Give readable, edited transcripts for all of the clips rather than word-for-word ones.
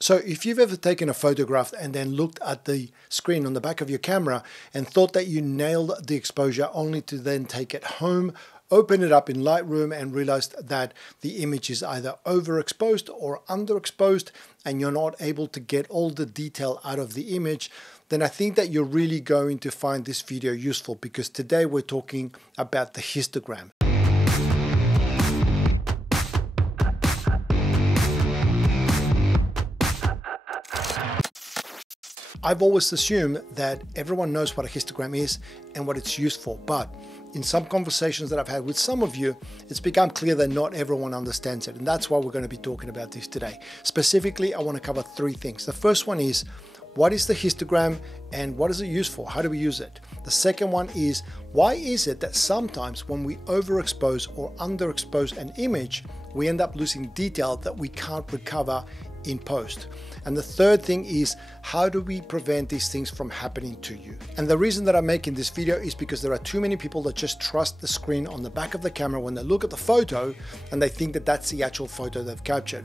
So if you've ever taken a photograph and then looked at the screen on the back of your camera and thought that you nailed the exposure only to then take it home, open it up in Lightroom and realized that the image is either overexposed or underexposed and you're not able to get all the detail out of the image, then I think that you're really going to find this video useful, because today we're talking about the histogram. I've always assumed that everyone knows what a histogram is and what it's used for, but in some conversations that I've had with some of you, it's become clear that not everyone understands it, and that's why we're going to be talking about this today. Specifically, I want to cover three things. The first one is, what is the histogram and what is it used for? How do we use it? The second one is, why is it that sometimes when we overexpose or underexpose an image, we end up losing detail that we can't recover in post? And the third thing is, how do we prevent these things from happening to you? And the reason that I'm making this video is because there are too many people that just trust the screen on the back of the camera when they look at the photo and they think that that's the actual photo they've captured.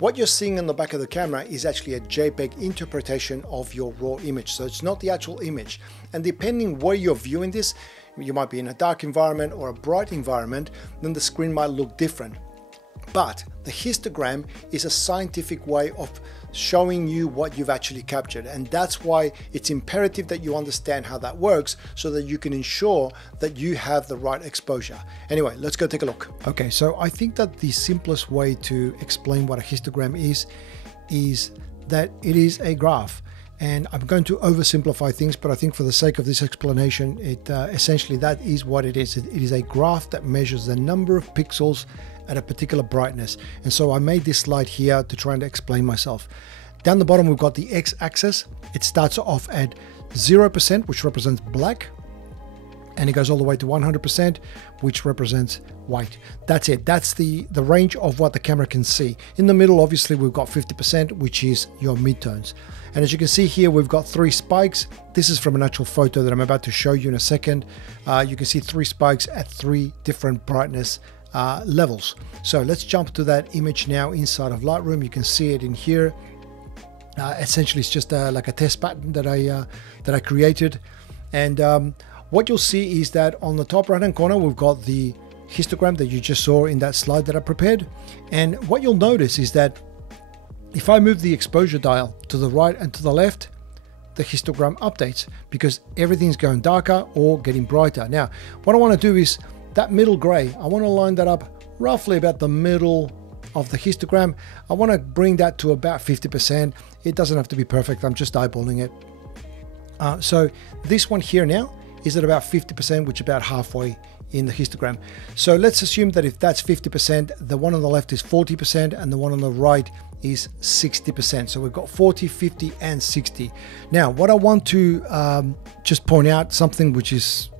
What you're seeing on the back of the camera is actually a JPEG interpretation of your raw image. So it's not the actual image. And depending where you're viewing this, you might be in a dark environment or a bright environment, then the screen might look different. But the histogram is a scientific way of showing you what you've actually captured, and that's why it's imperative that you understand how that works so that you can ensure that you have the right exposure. Anyway, let's go take a look. Okay, so I think that the simplest way to explain what a histogram is that it is a graph. And I'm going to oversimplify things, but I think for the sake of this explanation, essentially that is what it is. It is a graph that measures the number of pixels at a particular brightness. And so I made this slide here to try and explain myself. Down the bottom, we've got the x-axis. It starts off at 0%, which represents black, and it goes all the way to 100%, which represents white. That's it. That's the range of what the camera can see. In the middle, obviously, we've got 50%, which is your midtones. And as you can see here, we've got 3 spikes. This is from an actual photo that I'm about to show you in a second. You can see 3 spikes at 3 different brightness levels. So let's jump to that image now inside of Lightroom. You can see it in here. Essentially, it's just like a test pattern that I created. And what you'll see is that on the top right hand corner, we've got the histogram that you just saw in that slide that I prepared. And what you'll notice is that if I move the exposure dial to the right and to the left, the histogram updates because everything's going darker or getting brighter. Now, what I want to do is that middle gray, I want to line that up roughly about the middle of the histogram. I want to bring that to about 50%. It doesn't have to be perfect. I'm just eyeballing it. So this one here now is at about 50%, which is about halfway in the histogram. So let's assume that if that's 50%, the one on the left is 40% and the one on the right is 60%. So we've got 40, 50 and 60. Now, what I want to just point out, something which is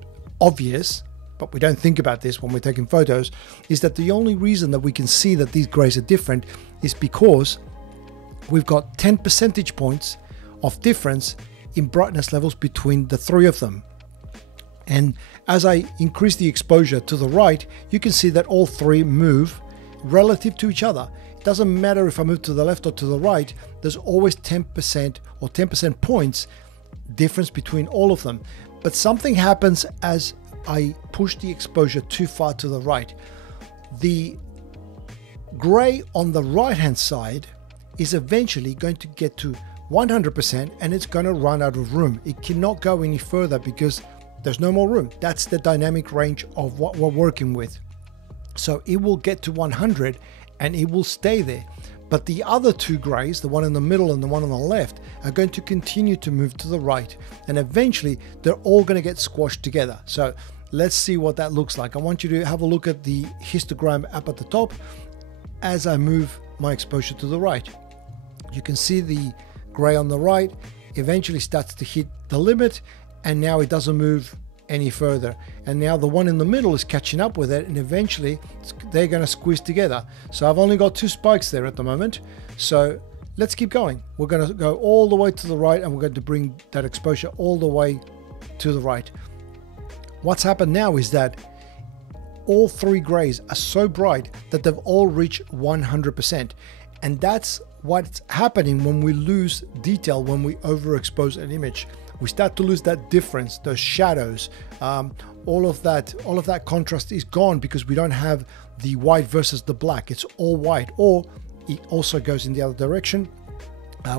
obvious, but we don't think about this when we're taking photos, is that the only reason that we can see that these grays are different is because we've got 10 percentage points of difference in brightness levels between the 3 of them. And as I increase the exposure to the right, you can see that all 3 move relative to each other. It doesn't matter if I move to the left or to the right, there's always 10% or 10% points difference between all of them. But something happens as I push the exposure too far to the right. The gray on the right hand side is eventually going to get to 100% and it's going to run out of room. It cannot go any further because there's no more room. That's the dynamic range of what we're working with. So it will get to 100 and it will stay there. But the other 2 grays, the one in the middle and the one on the left, are going to continue to move to the right. And eventually they're all going to get squashed together. So let's see what that looks like. I want you to have a look at the histogram up at the top as I move my exposure to the right. You can see the gray on the right eventually starts to hit the limit, and now it doesn't move any further. And now the one in the middle is catching up with it, and eventually they're going to squeeze together. So I've only got 2 spikes there at the moment. So let's keep going. We're going to go all the way to the right, and we're going to bring that exposure all the way to the right. What's happened now is that all 3 grays are so bright that they've all reached 100%. And that's what's happening when we lose detail, when we overexpose an image. We start to lose that difference, those shadows, all of that contrast is gone because we don't have the white versus the black. It's all white. Or it also goes in the other direction,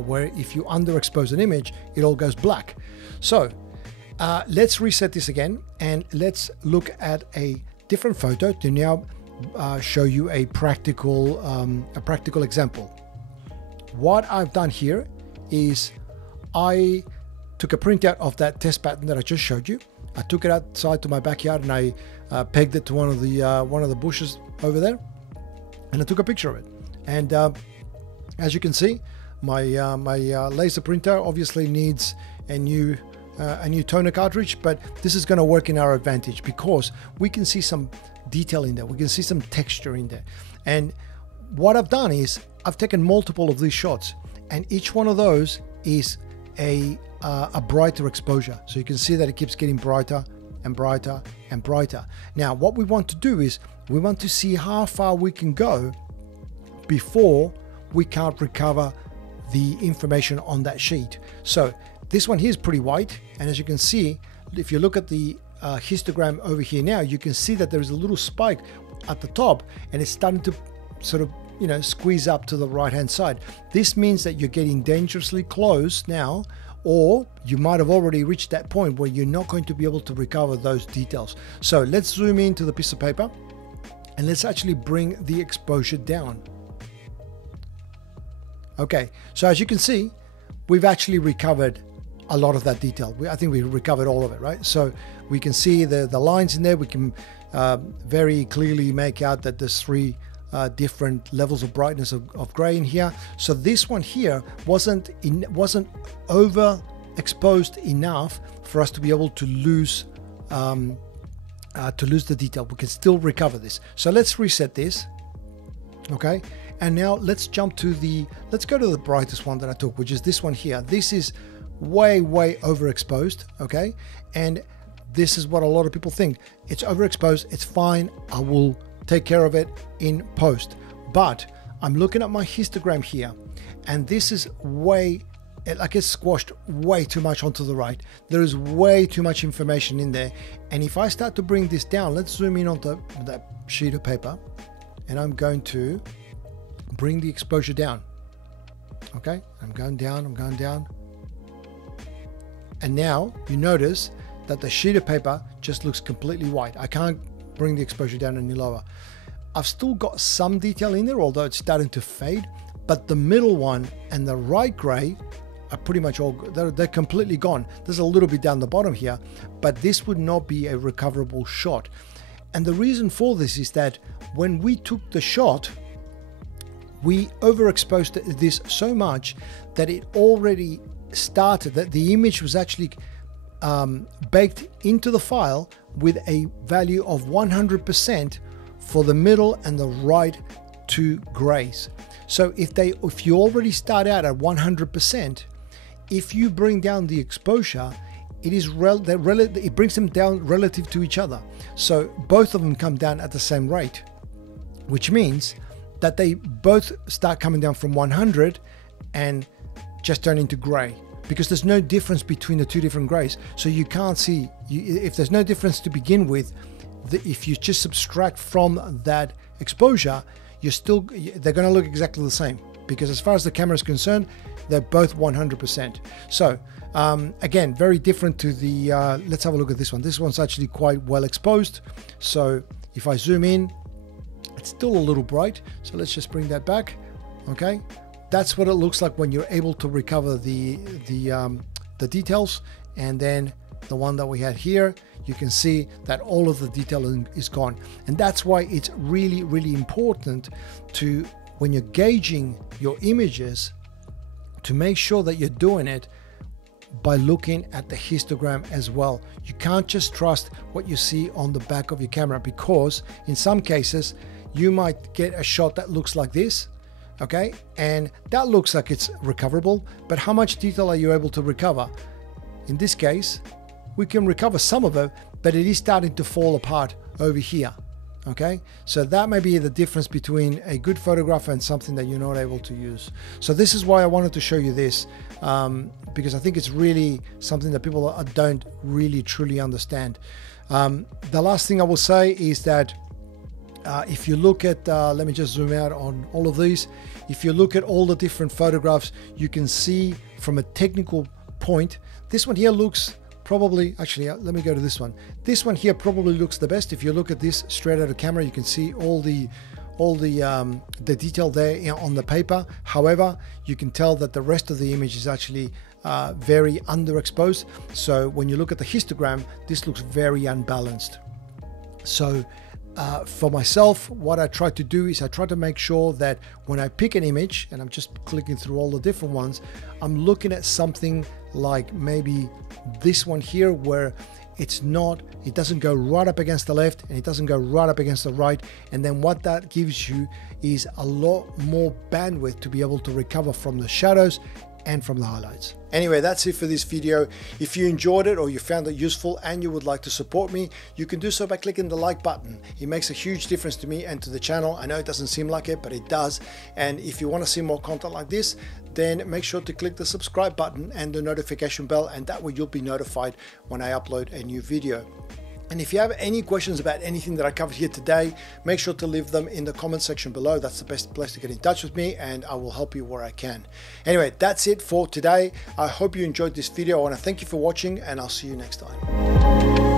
where if you underexpose an image, it all goes black. So let's reset this again, and let's look at a different photo to now show you a practical example. What I've done here is I took a printout of that test pattern that I just showed you. I took it outside to my backyard and I pegged it to one of the bushes over there, and I took a picture of it. And as you can see, my laser printer obviously needs a new toner cartridge, but this is going to work in our advantage because we can see some detail in there. We can see some texture in there. And what I've done is I've taken multiple of these shots, and each one of those is a brighter exposure. So you can see that it keeps getting brighter and brighter and brighter. Now, what we want to do is we want to see how far we can go before we can't recover the information on that sheet. So this one here is pretty white, and as you can see, if you look at the histogram over here now, you can see that there is a little spike at the top, and it's starting to sort of squeeze up to the right hand side. This means that you're getting dangerously close now, or you might have already reached that point where you're not going to be able to recover those details. So let's zoom into the piece of paper and let's actually bring the exposure down. Okay, so as you can see, we've actually recovered a lot of that detail. I think we recovered all of it, right? So we can see the lines in there. We can very clearly make out that there's three different levels of brightness of gray in here. So this one here wasn't overexposed enough for us to be able to lose the detail. We can still recover this. So let's reset this. Okay, and now let's go to the brightest one that I took, which is this one here. This is way overexposed. Okay, and this is what a lot of people think. It's overexposed, it's fine, I will take care of it in post. But I'm looking at my histogram here, and this is it's squashed way too much onto the right. There is way too much information in there. And if I start to bring this down, let's zoom in onto that sheet of paper, and I'm going to bring the exposure down. Okay, I'm going down. And now you notice that the sheet of paper just looks completely white. I can't bring the exposure down any lower. I've still got some detail in there, although it's starting to fade, but the middle one and the right gray are pretty much all, they're completely gone. There's a little bit down the bottom here, but this would not be a recoverable shot. And the reason for this is that when we took the shot, we overexposed this so much that it already started, that the image was actually baked into the file with a value of 100% for the middle and the right two grays. So if you already start out at 100%, if you bring down the exposure, it brings them down relative to each other. So both of them come down at the same rate, which means that they both start coming down from 100 and just turn into gray, because there's no difference between the two different grays. So you can't see, if there's no difference to begin with, if you just subtract from that exposure, they're going to look exactly the same, because as far as the camera is concerned, they're both 100%. So again, very different to the, let's have a look at this one. This one's actually quite well exposed. So if I zoom in, it's still a little bright. So let's just bring that back. Okay. That's what it looks like when you're able to recover the details. And then the one that we had here, you can see that all of the detailing is gone. And that's why it's really, really important to, when you're gauging your images, to make sure that you're doing it by looking at the histogram as well. You can't just trust what you see on the back of your camera, because in some cases you might get a shot that looks like this, okay, and that looks like it's recoverable, but how much detail are you able to recover? In this case, we can recover some of it, but it is starting to fall apart over here. Okay, so that may be the difference between a good photograph and something that you're not able to use. So this is why I wanted to show you this, because I think it's really something that people don't really truly understand. The last thing I will say is that if you look at, let me just zoom out on all of these. If you look at all the different photographs, you can see from a technical point, this one here looks probably, actually, let me go to this one. This one here probably looks the best. If you look at this straight out of camera, you can see all the detail there on the paper. However, you can tell that the rest of the image is actually very underexposed. So when you look at the histogram, this looks very unbalanced. So for myself, what I try to do is I try to make sure that when I pick an image, and I'm just clicking through all the different ones, I'm looking at something like maybe this one here, where it doesn't go right up against the left and it doesn't go right up against the right. And then what that gives you is a lot more bandwidth to be able to recover from the shadows and from the highlights. Anyway, that's it for this video. If you enjoyed it or you found it useful and you would like to support me, you can do so by clicking the like button. It makes a huge difference to me and to the channel. I know it doesn't seem like it, but it does. And if you want to see more content like this, then make sure to click the subscribe button and the notification bell, and that way you'll be notified when I upload a new video. And if you have any questions about anything that I covered here today, make sure to leave them in the comment section below. That's the best place to get in touch with me, and I will help you where I can. Anyway, that's it for today. I hope you enjoyed this video. I want to thank you for watching, and I'll see you next time.